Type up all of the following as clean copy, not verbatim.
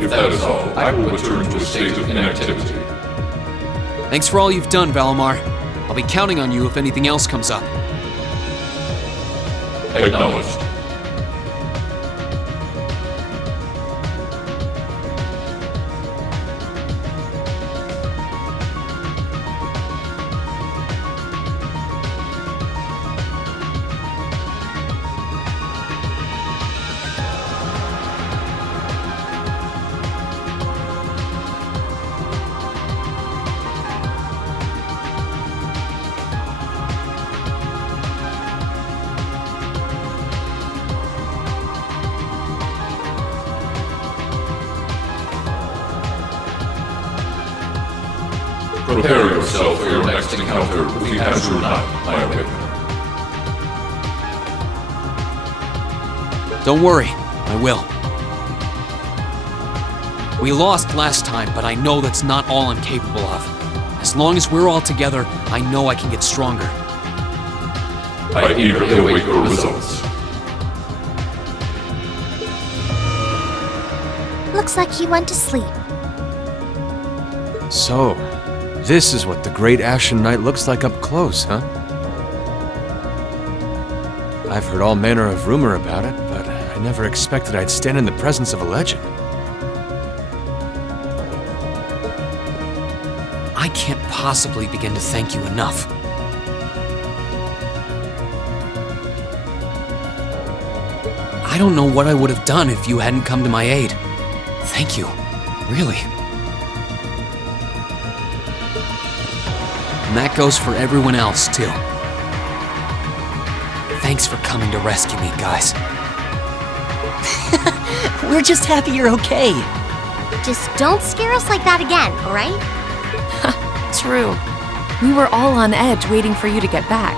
If that is all, I will return to a state of inactivity. Thanks for all you've done, Valimar. I'll be counting on you if anything else comes up. Acknowledged. Prepare yourself for your next encounter with the Azure Knight, my awakener. Don't worry, I will. We lost last time, but I know that's not all I'm capable of. As long as we're all together, I know I can get stronger. I eagerly await your results. Looks like he went to sleep. So, this is what the Great Ashen Knight looks like up close, huh? I've heard all manner of rumor about it, but I never expected I'd stand in the presence of a legend. I can't possibly begin to thank you enough. I don't know what I would have done if you hadn't come to my aid. Thank you, really. And that goes for everyone else, too. Thanks for coming to rescue me, guys. We're just happy you're okay. Just don't scare us like that again, alright? True. We were all on edge waiting for you to get back.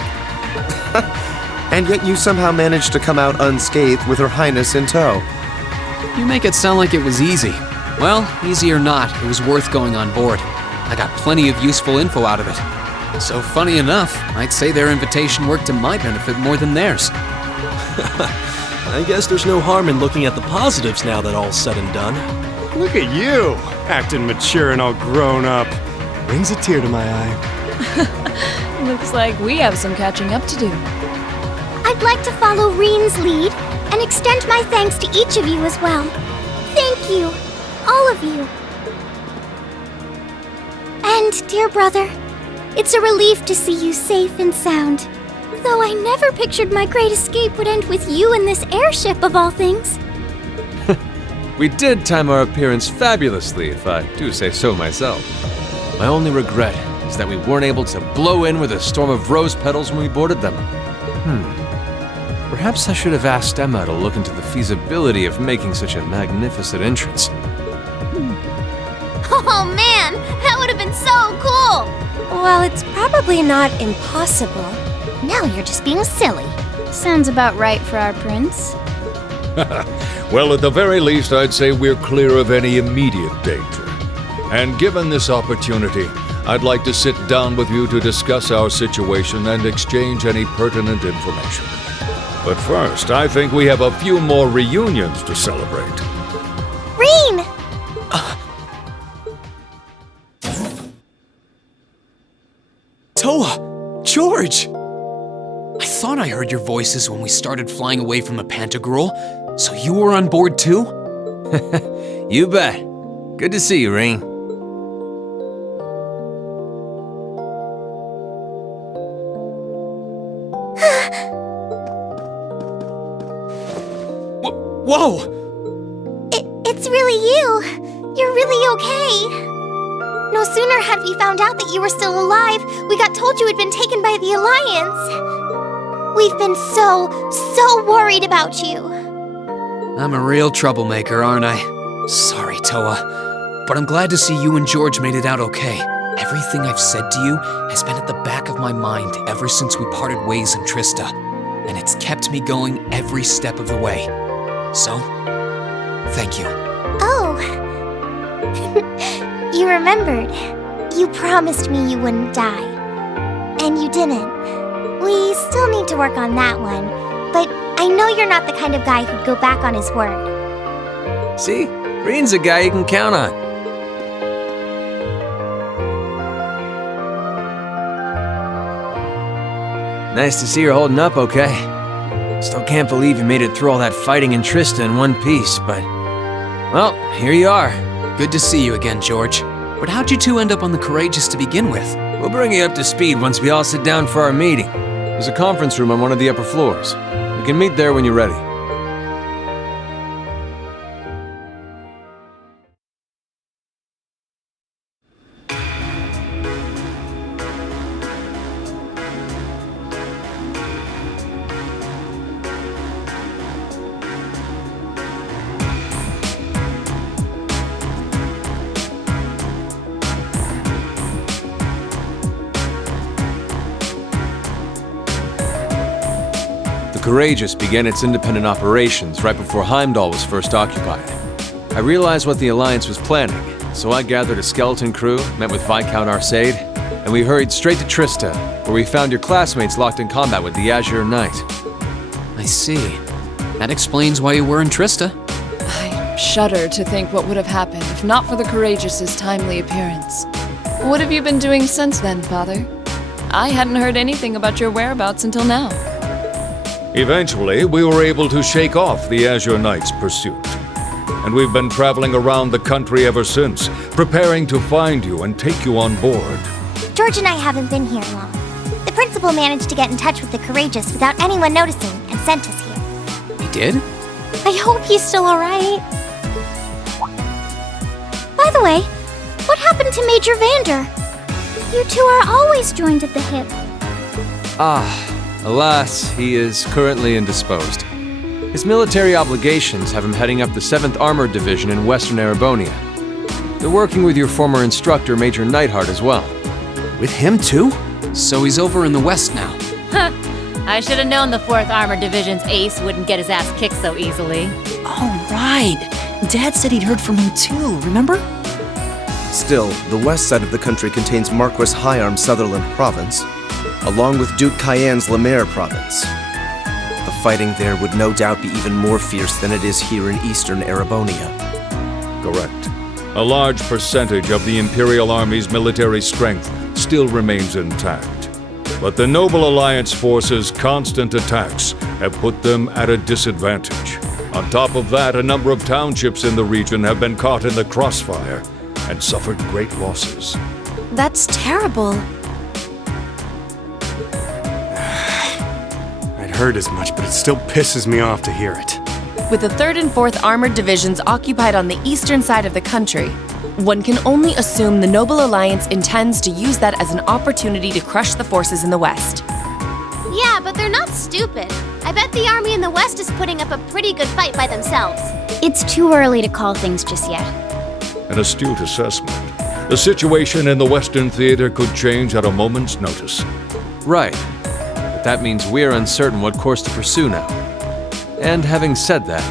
And yet you somehow managed to come out unscathed with Her Highness in tow. You make it sound like it was easy. Well, easy or not, it was worth going on board. I got plenty of useful info out of it. So funny enough, I'd say their invitation worked to my benefit more than theirs. I guess there's no harm in looking at the positives now that all's said and done. Look at you, acting mature and all grown up. Brings a tear to my eye. Looks like we have some catching up to do. I'd like to follow Reen's lead and extend my thanks to each of you as well. Thank you, all of you. And, dear brother, it's a relief to see you safe and sound. Though I never pictured my great escape would end with you in this airship of all things. We did time our appearance fabulously, if I do say so myself. My only regret is that we weren't able to blow in with a storm of rose petals when we boarded them. Perhaps I should have asked Emma to look into the feasibility of making such a magnificent entrance. Oh man, that would have been so cool! Well, it's probably not impossible. Now you're just being silly. Sounds about right for our prince. Well, at the very least, I'd say we're clear of any immediate danger. And given this opportunity, I'd like to sit down with you to discuss our situation and exchange any pertinent information. But first, I think we have a few more reunions to celebrate. Reen! Toa! George! I thought I heard your voices when we started flying away from the Pantagruel, so you were on board too? You bet. Good to see you, Reen. Whoa! It's really you. You're really okay. No sooner had we found out that you were still alive, we got told you had been taken by the Alliance. We've been so worried about you. I'm a real troublemaker, aren't I? Sorry, Toa. But I'm glad to see you and George made it out okay. Everything I've said to you has been at the back of my mind ever since we parted ways in Trista. And it's kept me going every step of the way. So, thank you. Oh. You remembered. You promised me you wouldn't die. And you didn't. We still need to work on that one, but I know you're not the kind of guy who'd go back on his word. See? Reen's a guy you can count on. Nice to see you're holding up okay. Still can't believe you made it through all that fighting in Trista in one piece, but... well, here you are. Good to see you again, George. But how'd you two end up on the Courageous to begin with? We'll bring you up to speed once we all sit down for our meeting. There's a conference room on one of the upper floors. We can meet there when you're ready. The Courageous began its independent operations right before Heimdall was first occupied. I realized what the Alliance was planning, so I gathered a skeleton crew, met with Viscount Arcade, and we hurried straight to Trista, where we found your classmates locked in combat with the Azure Knight. I see. That explains why you were in Trista. I shudder to think what would have happened if not for the Courageous's timely appearance. What have you been doing since then, Father? I hadn't heard anything about your whereabouts until now. Eventually, we were able to shake off the Azure Knight's pursuit. And we've been traveling around the country ever since, preparing to find you and take you on board. George and I haven't been here long. The principal managed to get in touch with the Courageous without anyone noticing and sent us here. He did? I hope he's still alright. By the way, what happened to Major Vander? You two are always joined at the hip. Alas, he is currently indisposed. His military obligations have him heading up the 7th Armored Division in Western Erebonia. They're working with your former instructor, Major Neidhart, as well. With him too? So he's over in the west now. I should have known the 4th Armored Division's ace wouldn't get his ass kicked so easily. Oh, right. Dad said he'd heard from him too, remember? Still, the west side of the country contains Marquis Hyarm Sutherland Province, along with Duke Cayenne's Lemaire Province. The fighting there would no doubt be even more fierce than it is here in eastern Erebonia. Correct. A large percentage of the Imperial Army's military strength still remains intact. But the Noble Alliance forces' constant attacks have put them at a disadvantage. On top of that, a number of townships in the region have been caught in the crossfire and suffered great losses. That's terrible. I'd heard as much, but it still pisses me off to hear it. With the 3rd and 4th Armored Divisions occupied on the eastern side of the country, one can only assume the Noble Alliance intends to use that as an opportunity to crush the forces in the west. Yeah, but they're not stupid. I bet the army in the west is putting up a pretty good fight by themselves. It's too early to call things just yet. An astute assessment. The situation in the Western Theater could change at a moment's notice. Right. But that means we're uncertain what course to pursue now. And having said that,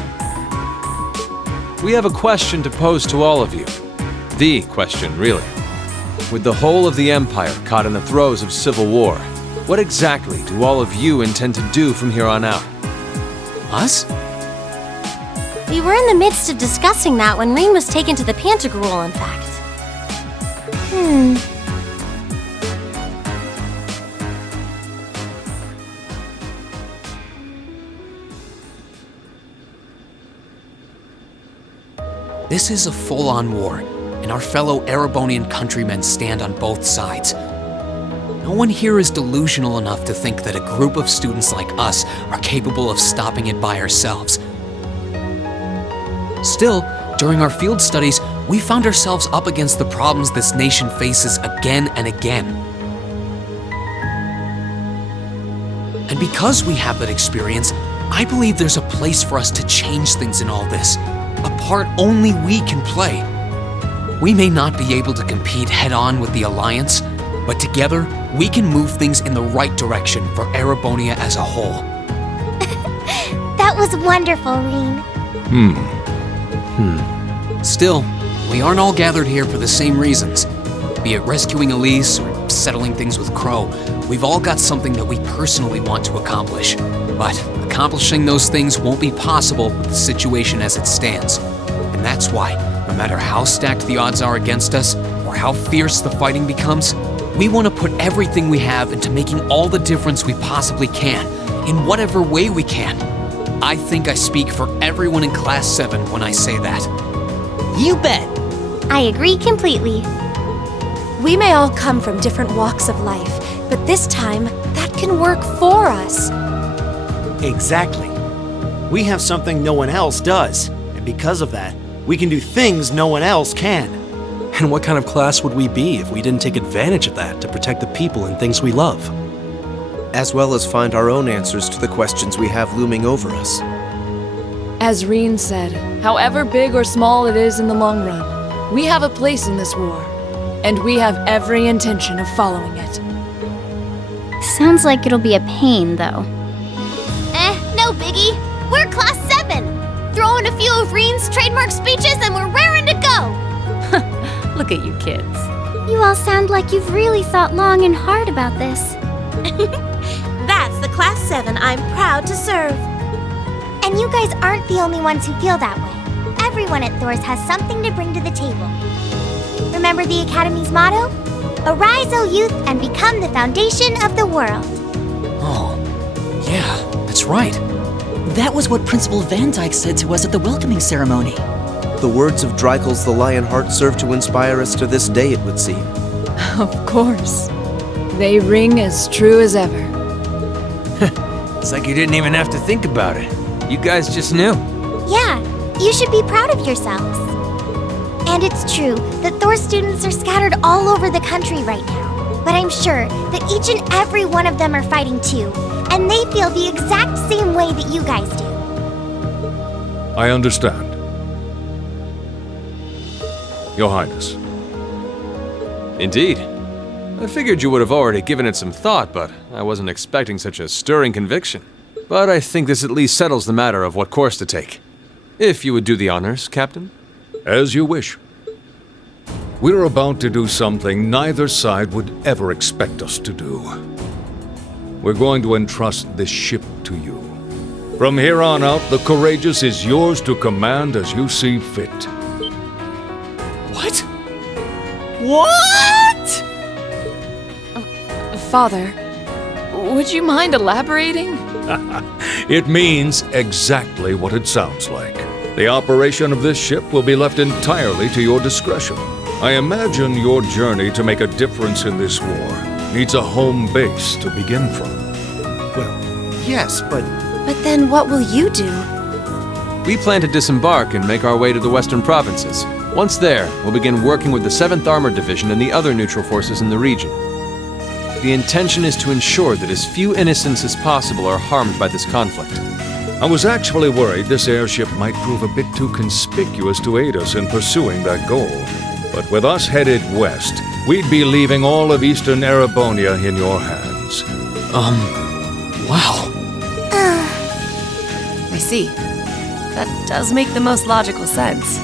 we have a question to pose to all of you. The question, really. With the whole of the Empire caught in the throes of civil war, what exactly do all of you intend to do from here on out? Us? We were in the midst of discussing that when Reen was taken to the Pantagruel, in fact. This is a full-on war, and our fellow Erebonian countrymen stand on both sides. No one here is delusional enough to think that a group of students like us are capable of stopping it by ourselves. Still, during our field studies, we found ourselves up against the problems this nation faces again and again. And because we have that experience, I believe there's a place for us to change things in all this, a part only we can play. We may not be able to compete head-on with the Alliance, but together, we can move things in the right direction for Erebonia as a whole. That was wonderful, Reen. Still, we aren't all gathered here for the same reasons. Be it rescuing Elise or settling things with Crow, we've all got something that we personally want to accomplish. But accomplishing those things won't be possible with the situation as it stands. And that's That's why, no matter how stacked the odds are against us, or how fierce the fighting becomes, we want to put everything we have into making all the difference we possibly can, in whatever way we can. I think I speak for everyone in Class 7 when I say that. You bet! I agree completely. We may all come from different walks of life, but this time, that can work for us. Exactly. We have something no one else does, and because of that, we can do things no one else can. And what kind of class would we be if we didn't take advantage of that to protect the people and things we love? As well as find our own answers to the questions we have looming over us. As Reen said, however big or small it is in the long run, we have a place in this war, and we have every intention of following it. Sounds like it'll be a pain, though. No biggie. We're Class 7. Throw in a few of Reen's trademark speeches and we're raring to go. Look at you kids. You all sound like you've really thought long and hard about this. That's the Class 7 I'm proud to serve. And you guys aren't the only ones who feel that way. Everyone at Thors has something to bring to the table. Remember the Academy's motto? Arise, O youth, and become the foundation of the world. Oh, yeah, that's right. That was what Principal Van Dyke said to us at the welcoming ceremony. The words of Dreikel's the Lionheart serve to inspire us to this day, it would seem. Of course. They ring as true as ever. It's like you didn't even have to think about it. You guys just knew. Yeah, you should be proud of yourselves. And it's true that Thors students are scattered all over the country right now. But I'm sure that each and every one of them are fighting too, and they feel the exact same way that you guys do. I understand. Your Highness. Indeed. I figured you would have already given it some thought, but I wasn't expecting such a stirring conviction. But I think this at least settles the matter of what course to take. If you would do the honors, Captain. As you wish. We're about to do something neither side would ever expect us to do. We're going to entrust this ship to you. From here on out, the Courageous is yours to command as you see fit. What? What? Father, would you mind elaborating? It means exactly what it sounds like. The operation of this ship will be left entirely to your discretion. I imagine your journey to make a difference in this war needs a home base to begin from. Well, yes, but But then what will you do? We plan to disembark and make our way to the western provinces. Once there, we'll begin working with the 7th Armored Division and the other neutral forces in the region. The intention is to ensure that as few innocents as possible are harmed by this conflict. I was actually worried this airship might prove a bit too conspicuous to aid us in pursuing that goal. But with us headed west, we'd be leaving all of Eastern Erebonia in your hands. Wow. I see. That does make the most logical sense.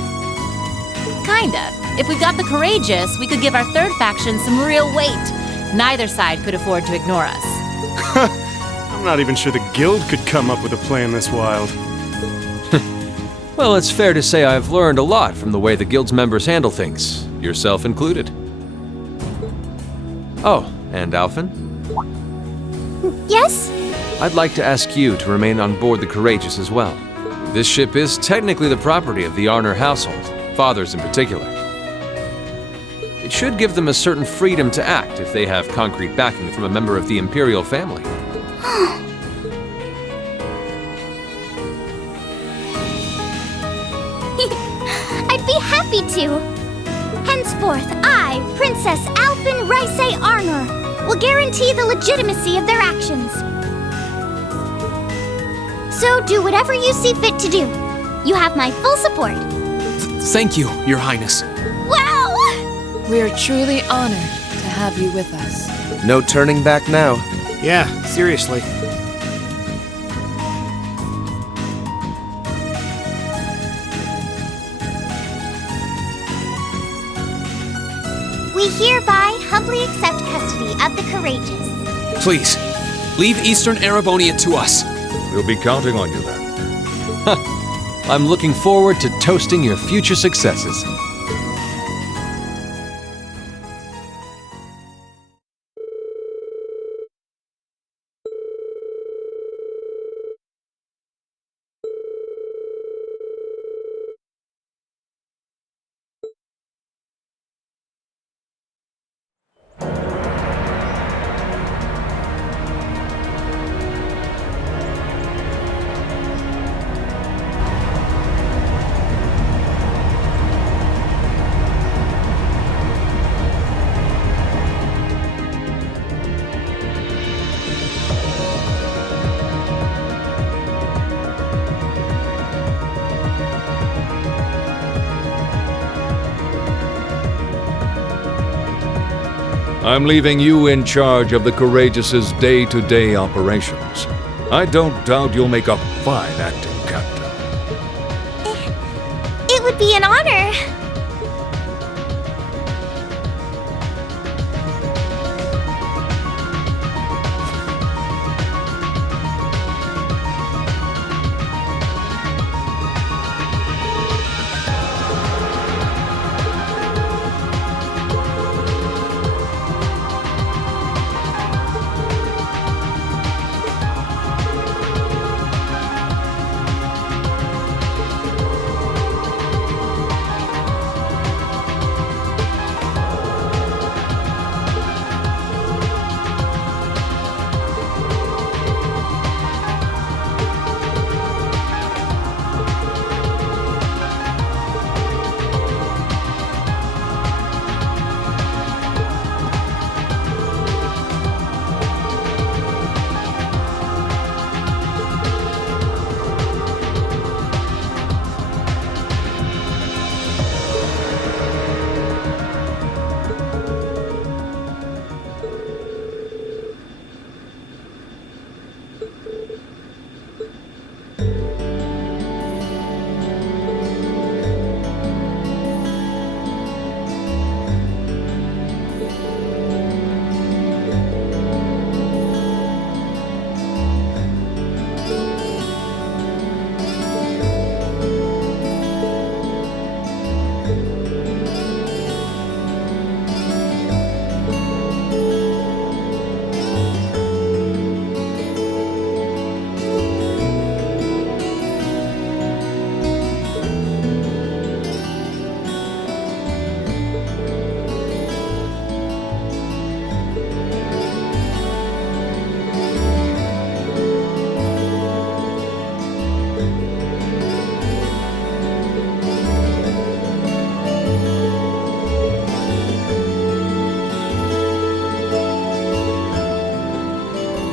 Kinda. If we got the Courageous, we could give our third faction some real weight. Neither side could afford to ignore us. I'm not even sure the Guild could come up with a plan this wild. Well, it's fair to say I've learned a lot from the way the Guild's members handle things, yourself included. Oh, and Alphen? Yes? I'd like to ask you to remain on board the Courageous as well. This ship is technically the property of the Arner household, fathers in particular. It should give them a certain freedom to act if they have concrete backing from a member of the Imperial family. I'd be happy to. Henceforth, I, Princess Alphen Raisay Arner, will guarantee the legitimacy of their actions. So do whatever you see fit to do. You have my full support. Thank you, Your Highness. Wow! We are truly honored to have you with us. No turning back now. yeah, seriously. We hereby humbly accept custody of the Courageous. Please, leave Eastern Erebonia to us. We'll be counting on you then. I'm looking forward to toasting your future successes. I'm leaving you in charge of the Courageous' day-to-day operations. I don't doubt you'll make a fine acting captain. It would be an honor.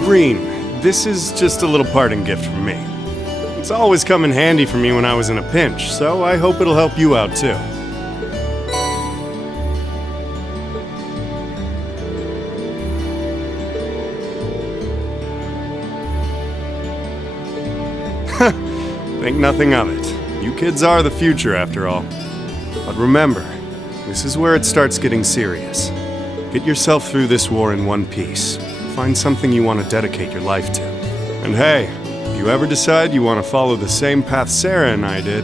Green, this is just a little parting gift from me. It's always come in handy for me when I was in a pinch, so I hope it'll help you out too. Think nothing of it. You kids are the future after all. But remember, this is where it starts getting serious. Get yourself through this war in one piece. Find something you want to dedicate your life to. And hey, if you ever decide you want to follow the same path Sarah and I did,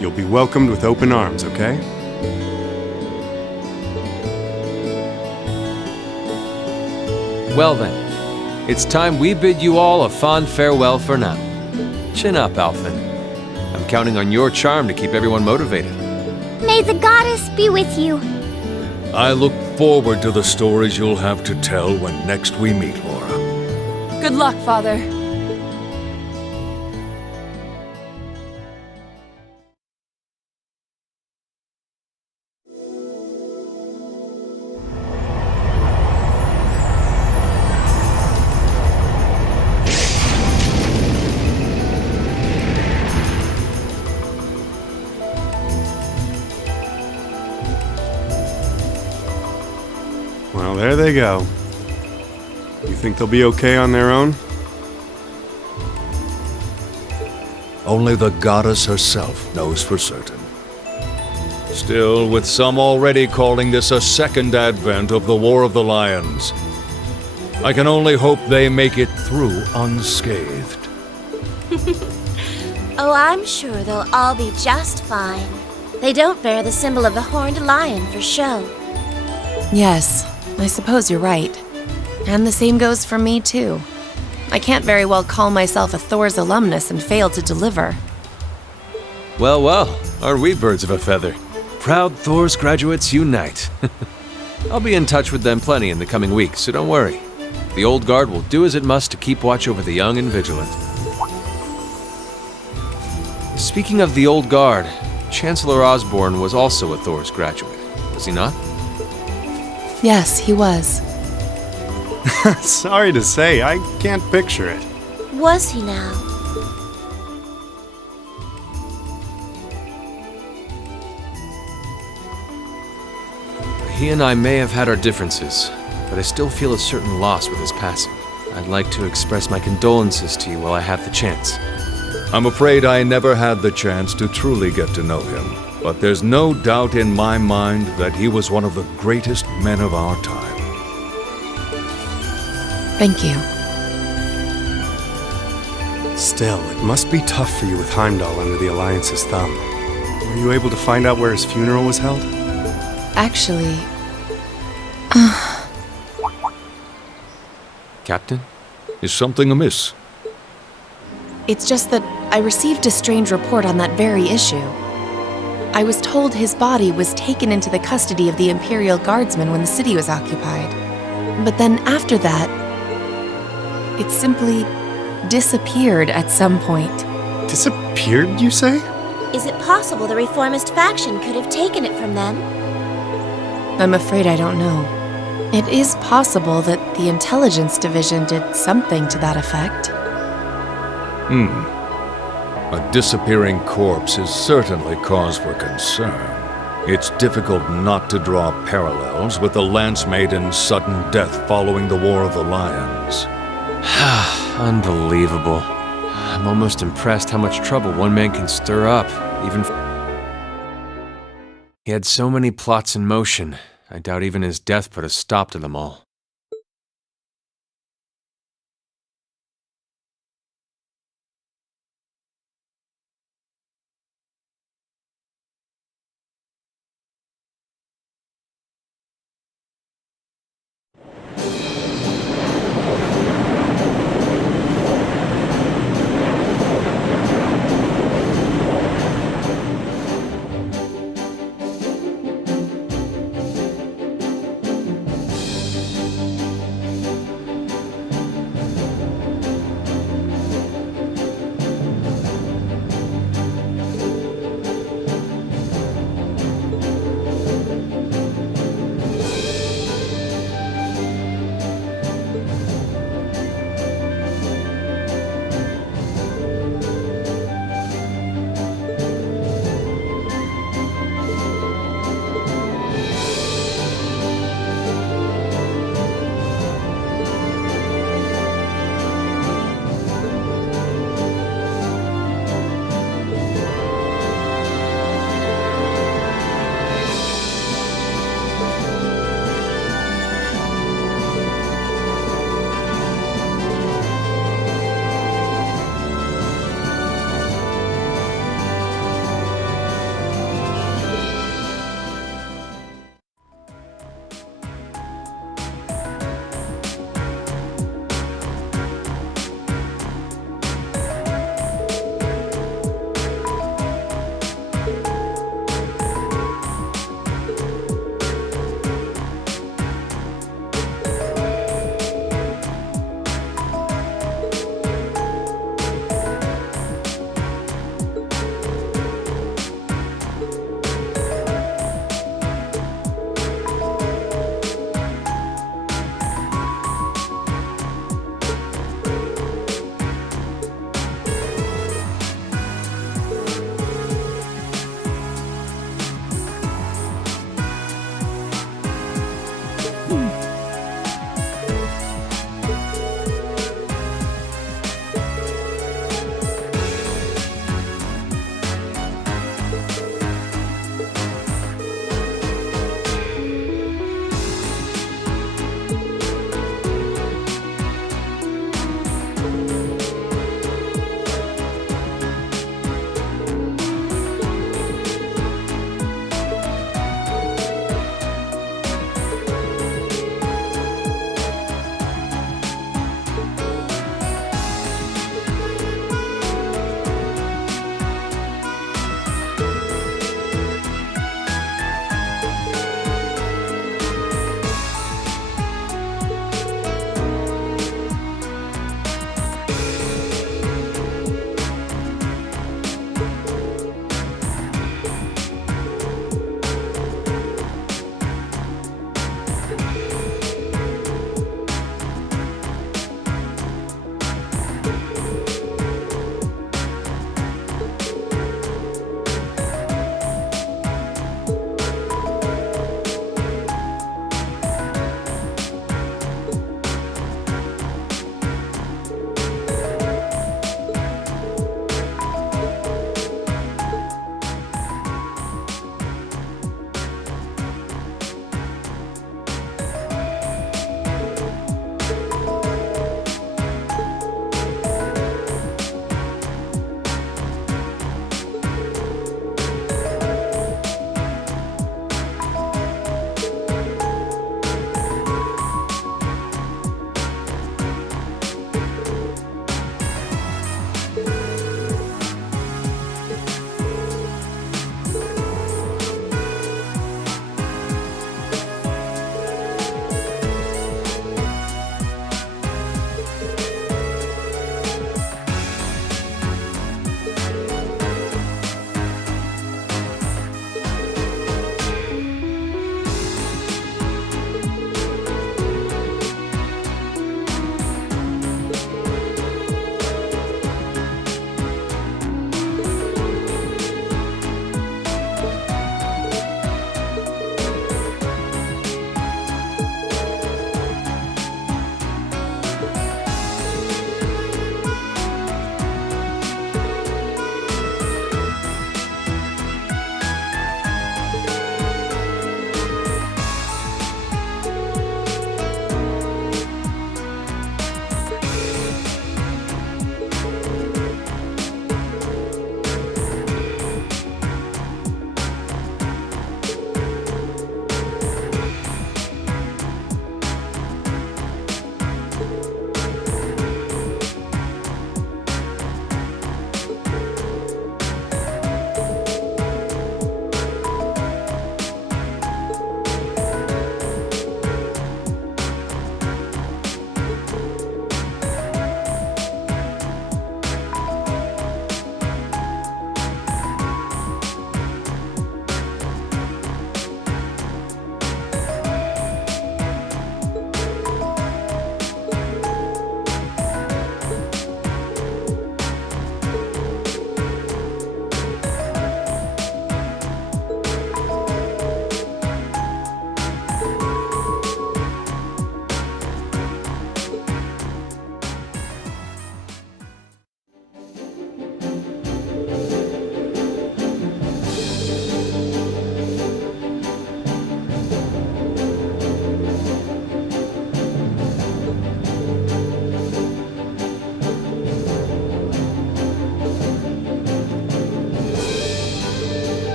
you'll be welcomed with open arms, okay? Well then, it's time we bid you all a fond farewell for now. Chin up, Alphen. I'm counting on your charm to keep everyone motivated. May the goddess be with you. I look forward to the stories you'll have to tell when next we meet, Laura. Good luck, Father. Well, there they go. You think they'll be okay on their own? Only the goddess herself knows for certain. Still, with some already calling this a second advent of the War of the Lions, I can only hope they make it through unscathed. Oh, I'm sure they'll all be just fine. They don't bear the symbol of the horned lion for show. Yes, I suppose you're right. And the same goes for me, too. I can't very well call myself a Thor's alumnus and fail to deliver. Well, well, are we birds of a feather? Proud Thor's graduates unite. I'll be in touch with them plenty in the coming weeks, so don't worry. The Old Guard will do as it must to keep watch over the young and vigilant. Speaking of the Old Guard, Chancellor Osborne was also a Thor's graduate, was he not? Yes, he was. Sorry to say, I can't picture it. Was he now? He and I may have had our differences, but I still feel a certain loss with his passing. I'd like to express my condolences to you while I have the chance. I'm afraid I never had the chance to truly get to know him, but there's no doubt in my mind that he was one of the greatest men of our time. Thank you. Still, it must be tough for you with Heimdall under the Alliance's thumb. Were you able to find out where his funeral was held? Actually... Captain? Is something amiss? It's just that I received a strange report on that very issue. I was told his body was taken into the custody of the Imperial Guardsmen when the city was occupied. But then after that, it simply disappeared at some point. Disappeared, you say? Is it possible the reformist faction could have taken it from them? I'm afraid I don't know. It is possible that the Intelligence Division did something to that effect. A disappearing corpse is certainly cause for concern. It's difficult not to draw parallels with the Lance Maiden's sudden death following the War of the Lions. Unbelievable. I'm almost impressed how much trouble one man can stir up, even... He had so many plots in motion, I doubt even his death put a stop to them all.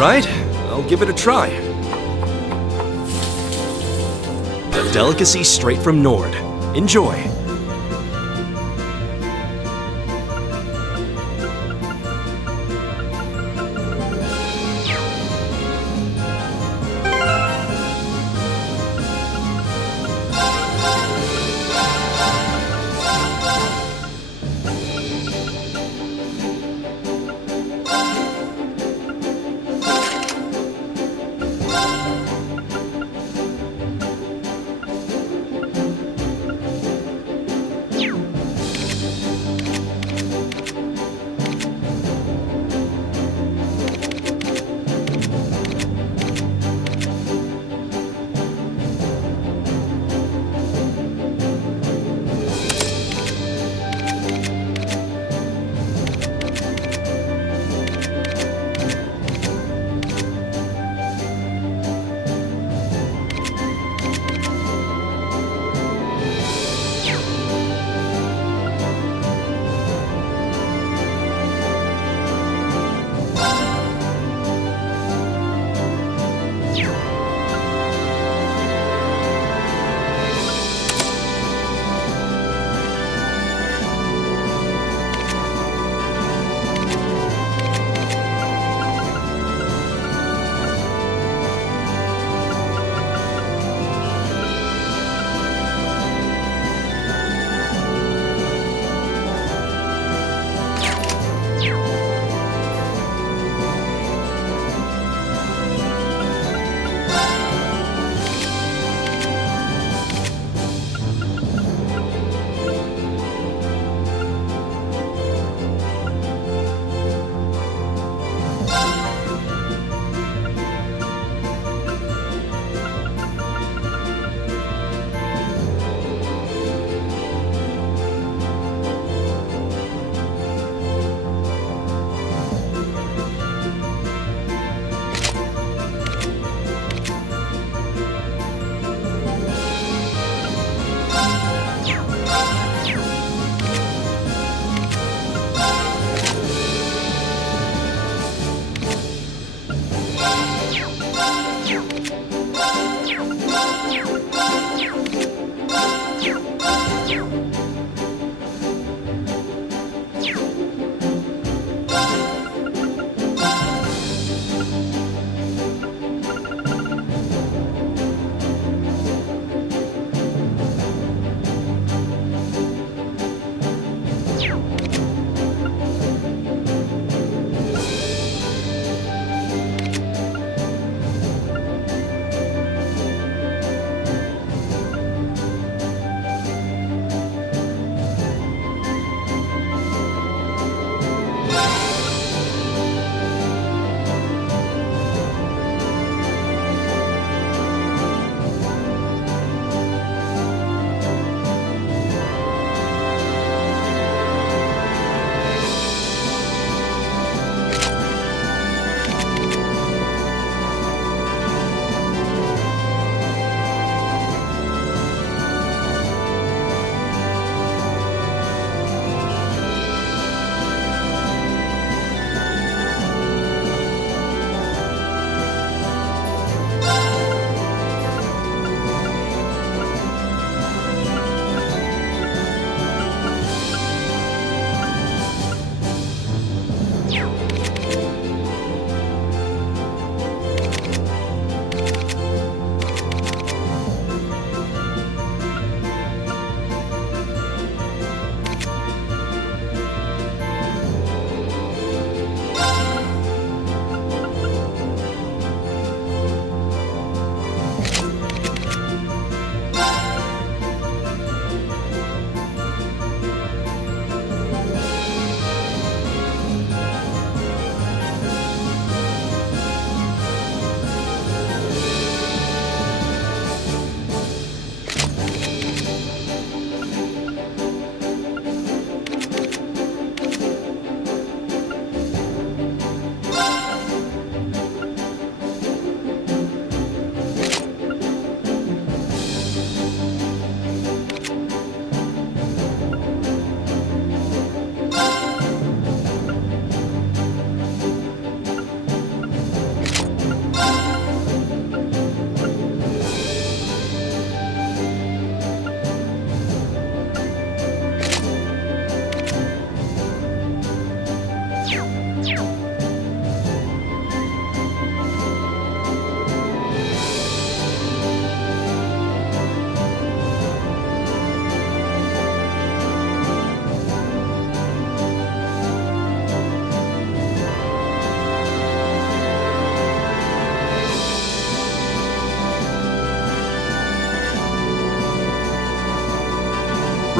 Alright, I'll give it a try. A delicacy straight from Nord. Enjoy.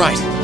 Right.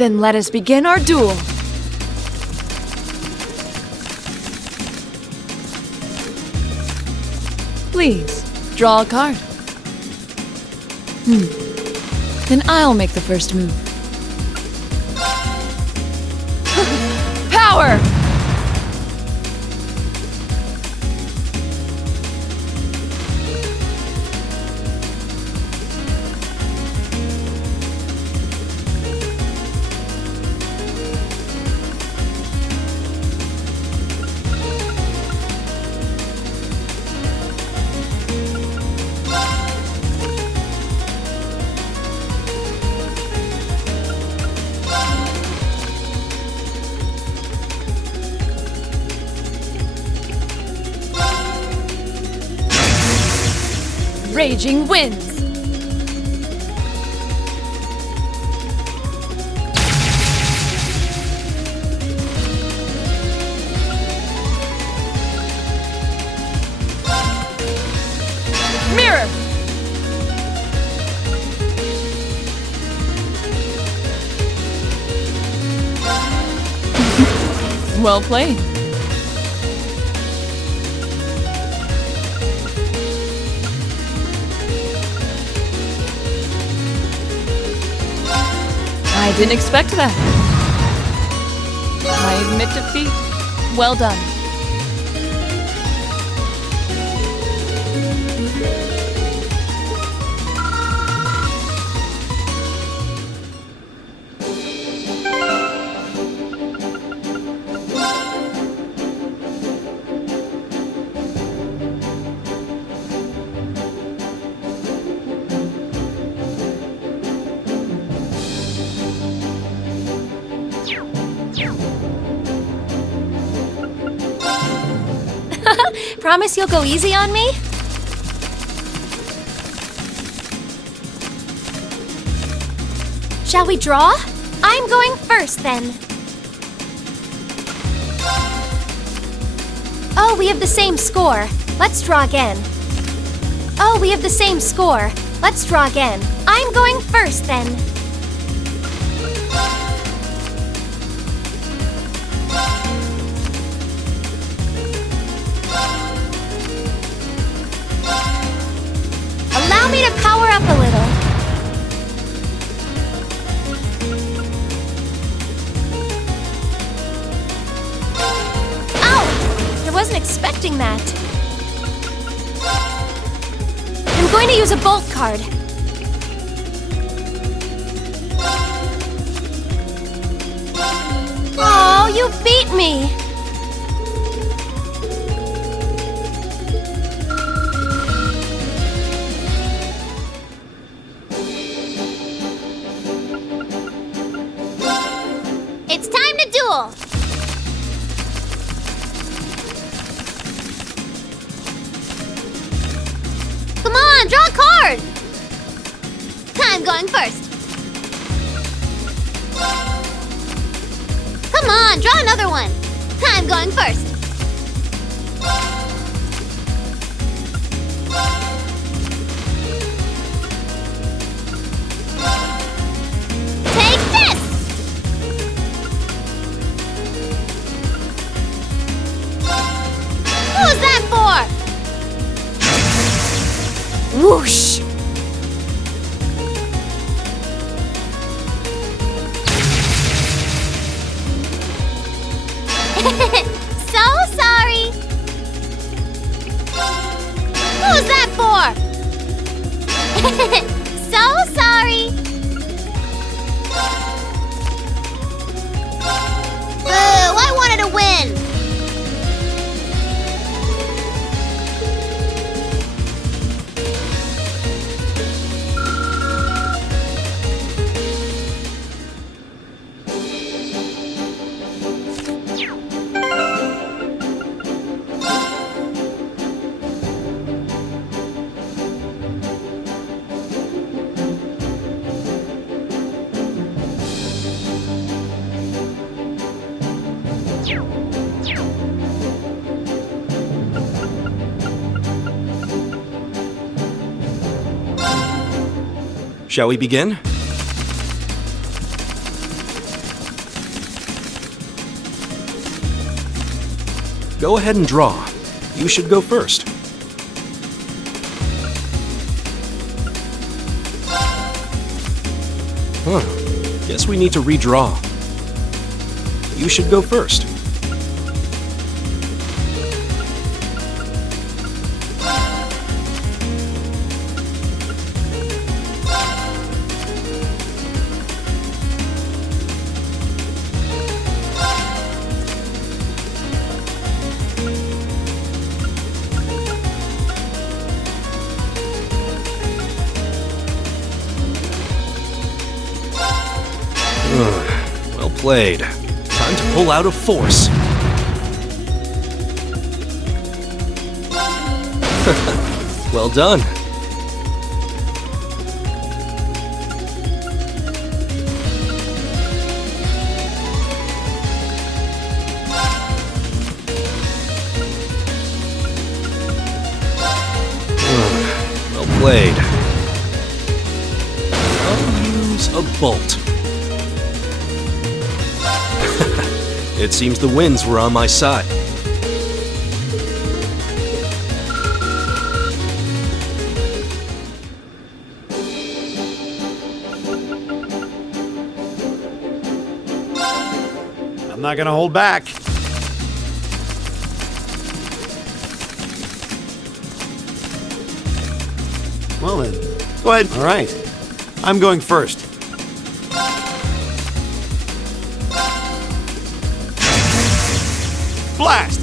Then let us begin our duel. Please, draw a card. Then I'll make the first move. Power! Raging winds! Mirror! Well played. I didn't expect that. I admit defeat. Well done. Promise you'll go easy on me? Shall we draw? I'm going first, then. Oh, we have the same score. Let's draw again. Oh, we have the same score. Let's draw again. I'm going first, then. Allow me to power up a little. Ow! I wasn't expecting that. I'm going to use a bolt card. Oh, you beat me! It's time to duel! Come on, draw a card! I'm going first. Come on, draw another one. I'm going first. Take this! Who's that for? Whoosh! So sorry. Who's that for? So sorry. Boo, I wanted to win. Shall we begin? Go ahead and draw. You should go first. Huh. Guess we need to redraw. You should go first. Well played. Time to pull out a force. Well done. Well played. I'll use a bolt. It seems the winds were on my side. I'm not gonna hold back. Well then, go ahead. All right. I'm going first. Blast!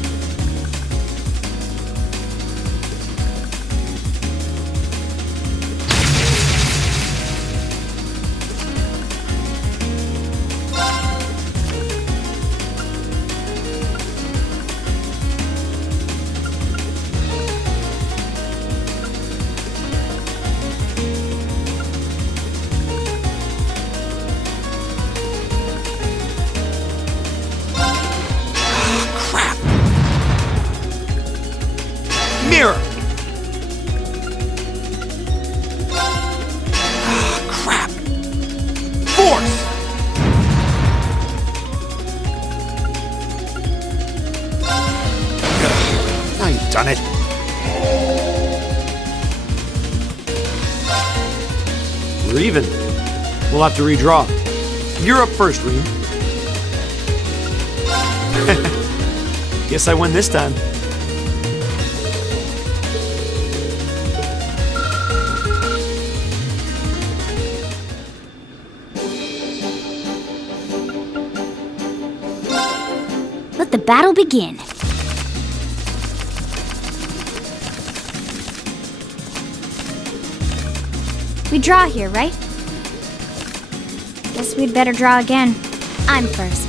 Mirror! Ah, crap! Force! Now you've done it. We're even. We'll have to redraw. You're up first, Reem. Guess I win this time. Let the battle begin. We draw here, right? Guess we'd better draw again. I'm first.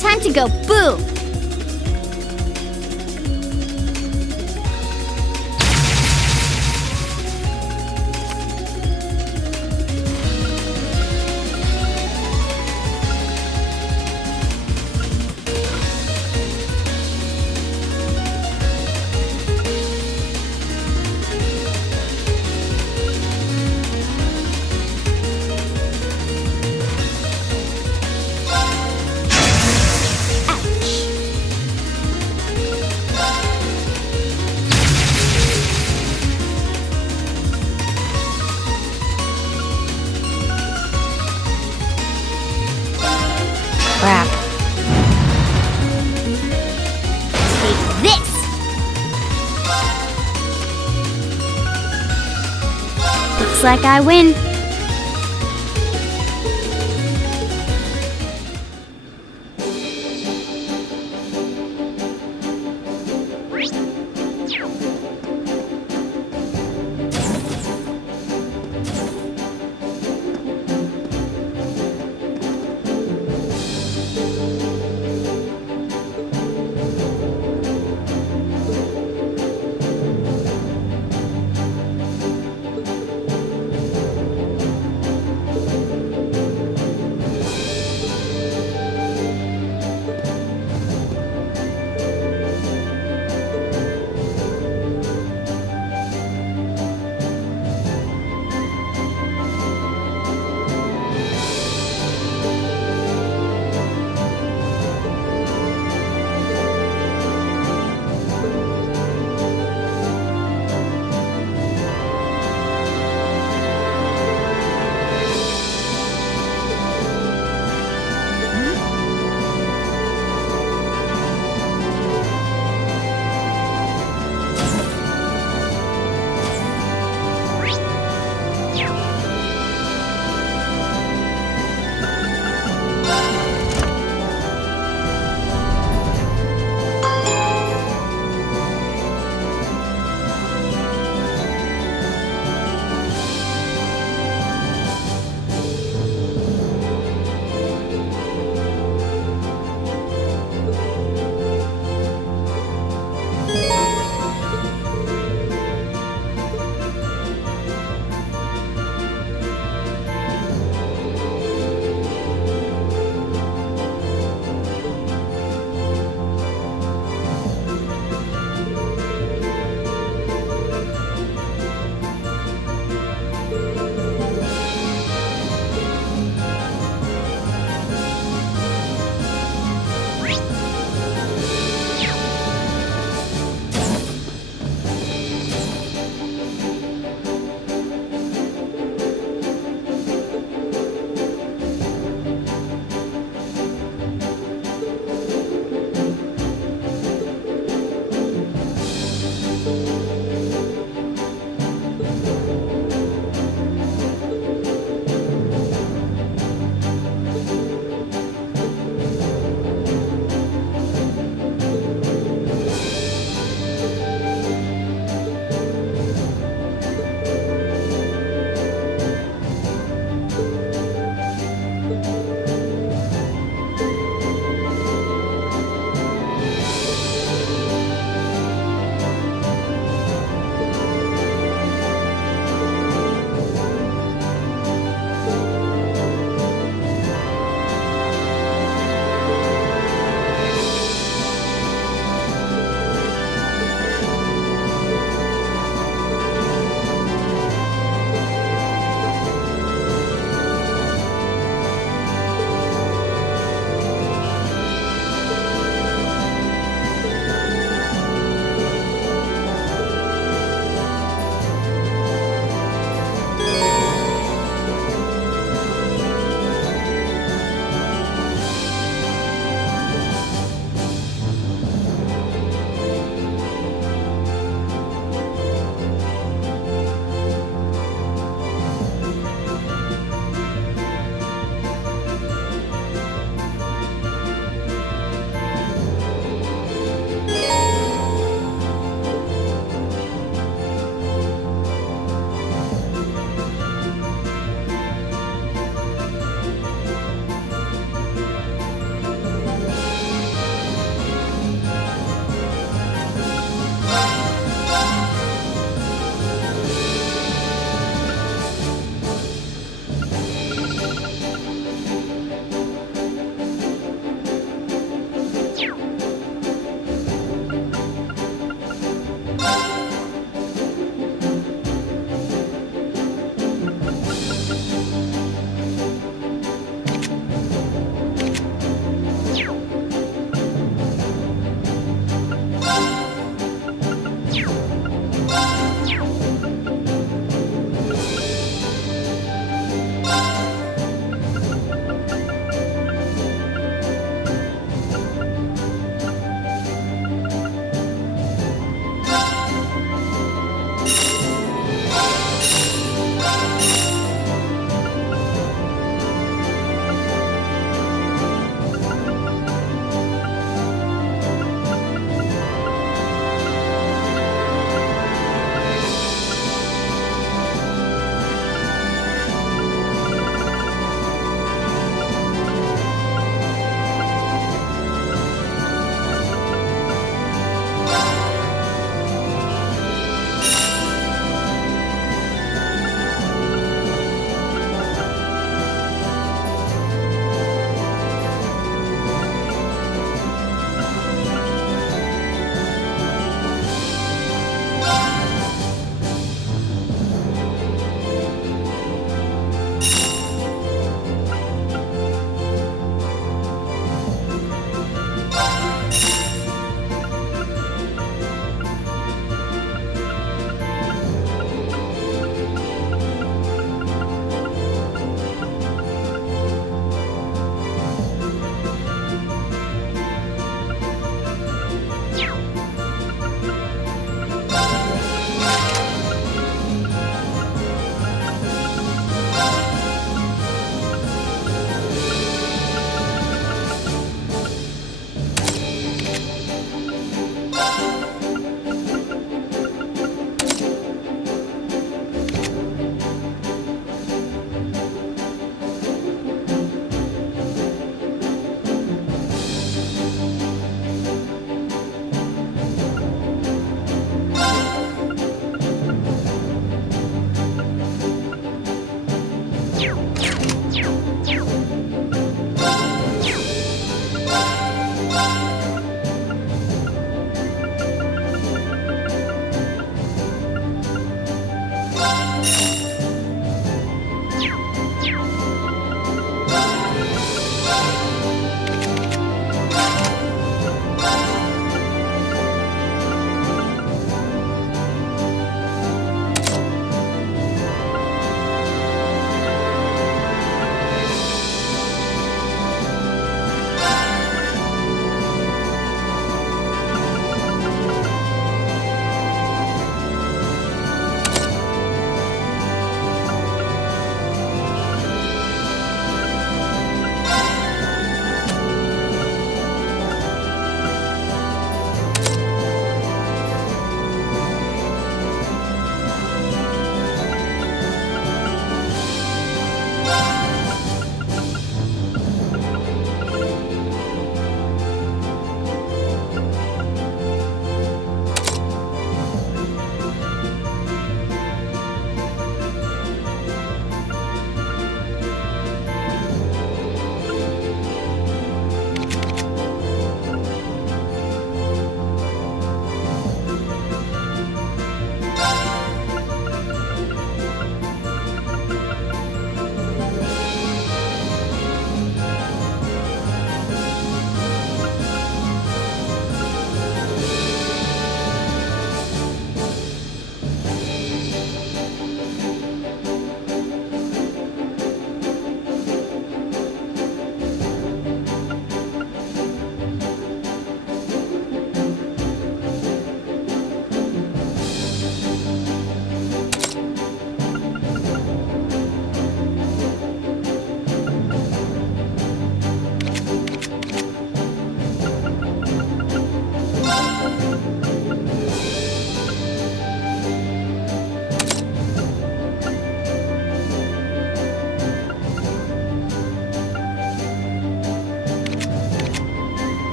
Time to go boom! Crap. Take this! Looks like I win.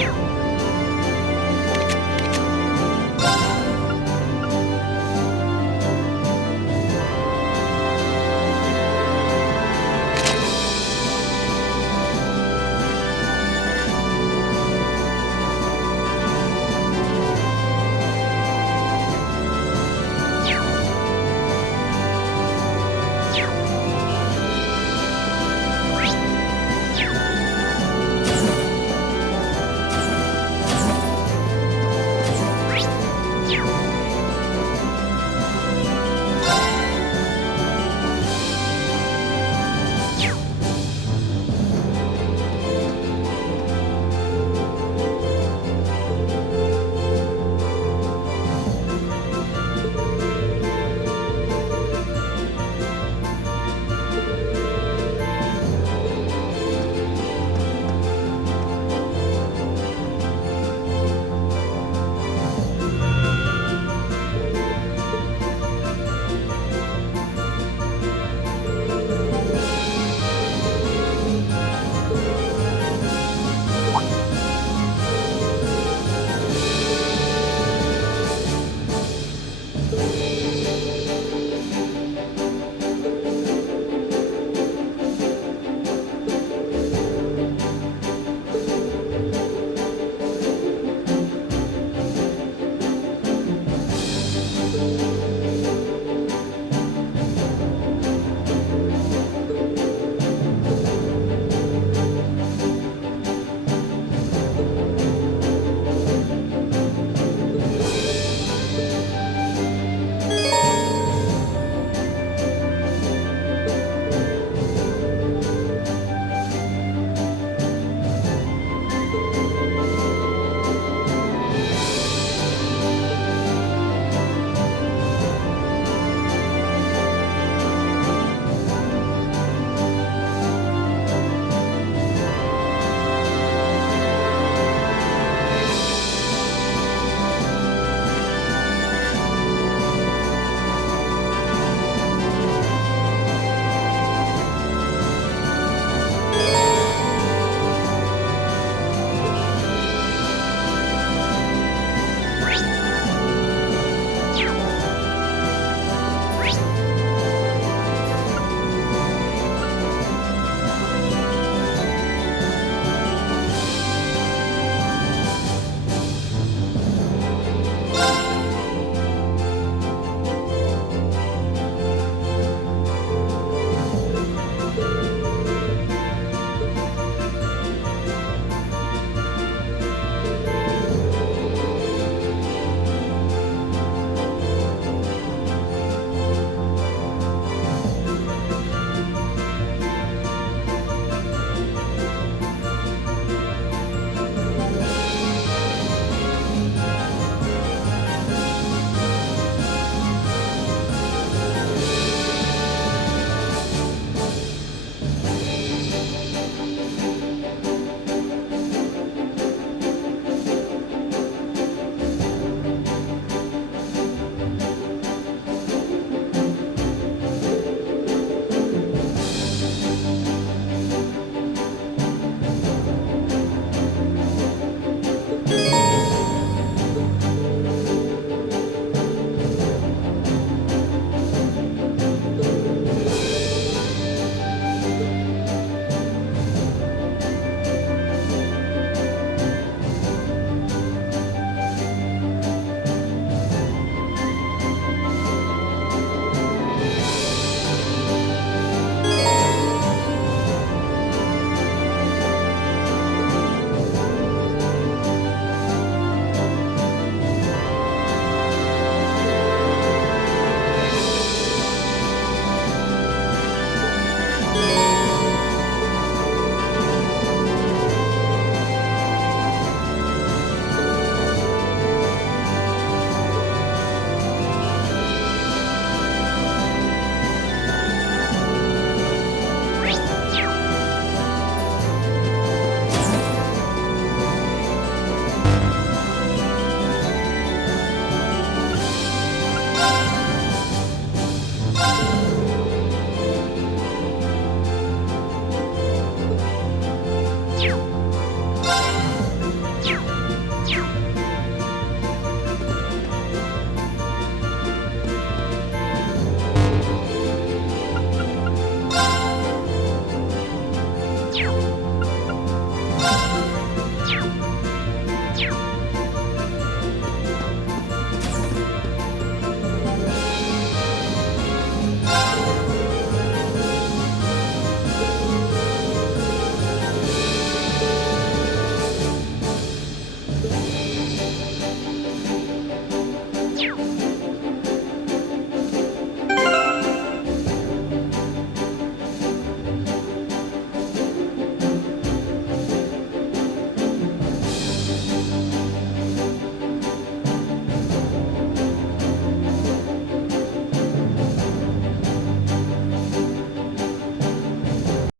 you.